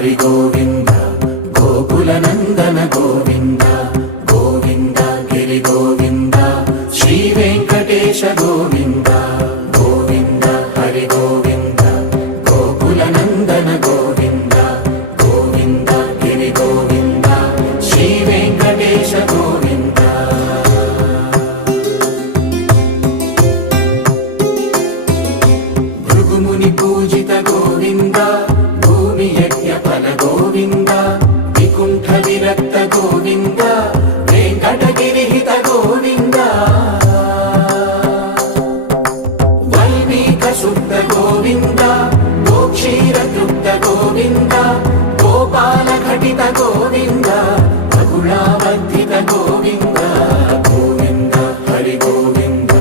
హరి గోవింద గోకుల నందన గోవింద గోవింద గిరి గోవింద శ్రీ వెంకటేశ గోవింద గోవింద హరి గోవింద గోకుల నందన గోవింద గోవింద గిరి గోవింద శ్రీ వెంకటేశ గోవింద భృగుముని పూజిత గోవింద భూమి యజ్ఞ ఫల గోవింద వికుంఠ విరక్త గోవింద వెంకటగిరిహిత గోవింద వల్మీక శుద్ధ గోవింద గోక్షీర తృప్త గోవింద గోపాల ఘటిత గోవింద